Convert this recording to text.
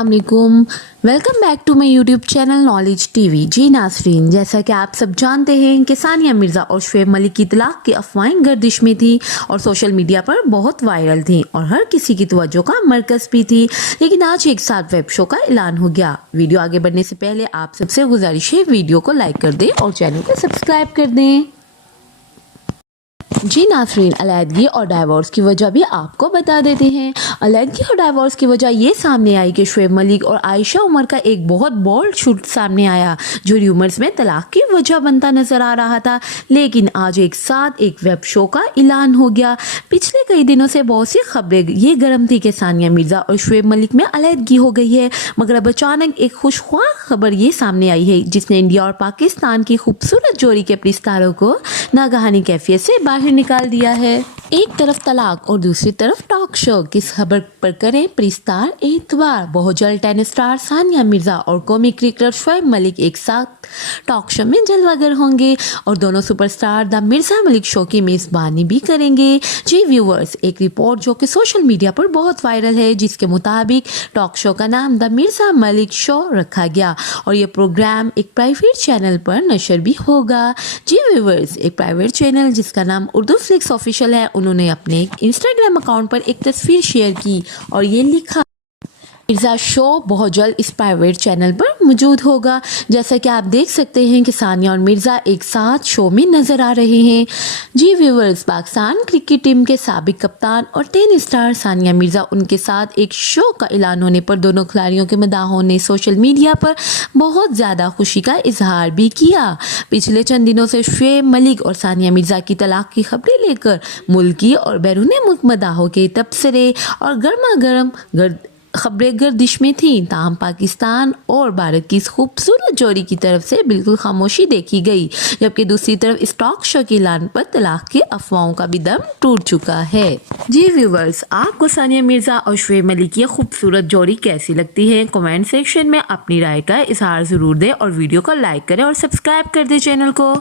अस्सलाम वालेकुम, welcome back to my YouTube channel knowledge TV. जी नासरीन, जैसा कि आप सब जानते हैं कि सानिया मिर्ज़ा और शुएब मलिक की तलाक की अफवाहें गर्दिश में थी और सोशल मीडिया पर बहुत वायरल थी और हर किसी की तवज्जो का मरकज़ भी थी। लेकिन आज एक साथ वेब शो का ऐलान हो गया। वीडियो आगे बढ़ने से पहले आप सबसे गुजारिश है वीडियो को लाइक कर दें और चैनल को सब्सक्राइब कर दें। जी नासरीन, अलहदगी और डाइवोर्स की वजह भी आपको बता देते हैं। अलहदगी और डाइवोर्स की वजह ये सामने आई कि शुएब मलिक और आयशा उमर का एक बहुत बोल्ड शूट सामने आया जो र्यूमर्स में तलाक की वजह बनता नजर आ रहा था। लेकिन आज एक साथ एक वेब शो का ऐलान हो गया। पिछले कई दिनों से बहुत सी खबरें ये गर्म थी कि सानिया मिर्ज़ा और शुएब मलिक में अलहदगी हो गई है, मगर अब अचानक एक खुशख्वार खबर ये सामने आई है जिसने इंडिया और पाकिस्तान की खूबसूरत जोड़ी के रिश्तेदारों को नागहानी कैफियत से बाहर निकाल दिया है। एक तरफ तलाक और दूसरी तरफ टॉक शो। किस खबर पर करें प्रिस्तार एतबार। बहुत जल्द टेनिस स्टार सानिया मिर्ज़ा और कौमी क्रिकेटर शुएब मलिक एक साथ टॉक शो में जलवागर होंगे और दोनों superstar the Mirza Malik show की मेज़बानी भी करेंगे। जी व्यूवर्स, एक रिपोर्ट जो कि सोशल मीडिया पर बहुत वायरल है जिसके मुताबिक टॉक शो का नाम द मिर्ज़ा मलिक शो रखा गया और ये प्रोग्राम एक प्राइवेट चैनल पर नशर भी होगा। जी व्यूवर्स, एक प्राइवेट चैनल जिसका नाम उर्दू फ्लिक्स ऑफिशियल है, उन्होंने अपने इंस्टाग्राम अकाउंट पर एक तस्वीर शेयर की और ये लिखा, मिर्ज़ा शो बहुत जल्द इस प्राइवेट चैनल पर मौजूद होगा। जैसा कि आप देख सकते हैं कि सानिया और मिर्ज़ा एक साथ शो में नज़र आ रहे हैं। जी व्यूवर्स, पाकिस्तान क्रिकेट टीम के साबिक कप्तान और टेनिस स्टार सानिया मिर्ज़ा उनके साथ एक शो का ऐलान होने पर दोनों खिलाड़ियों के मदाहों ने सोशल मीडिया पर बहुत ज़्यादा खुशी का इजहार भी किया। पिछले चंद दिनों से शुएब मलिक और सानिया मिर्ज़ा की तलाक की खबरें लेकर मुल्की और बैरून मुल्क मदाहों के तबसरे और गर्मा गर्म खबरें गर्दिश में थी। ताहम पाकिस्तान और भारत की इस खूबसूरत जोड़ी की तरफ से बिल्कुल खामोशी देखी गई, जबकि दूसरी तरफ इस टॉक शो के ऐलान पर तलाक की अफवाहों का भी दम टूट चुका है। जी व्यूवर्स, आपको सानिया मिर्ज़ा और शुएब मलिक की खूबसूरत जोड़ी कैसी लगती है? कमेंट सेक्शन में अपनी राय का इजहार ज़रूर दें और वीडियो को लाइक करें और सब्सक्राइब कर दें चैनल को।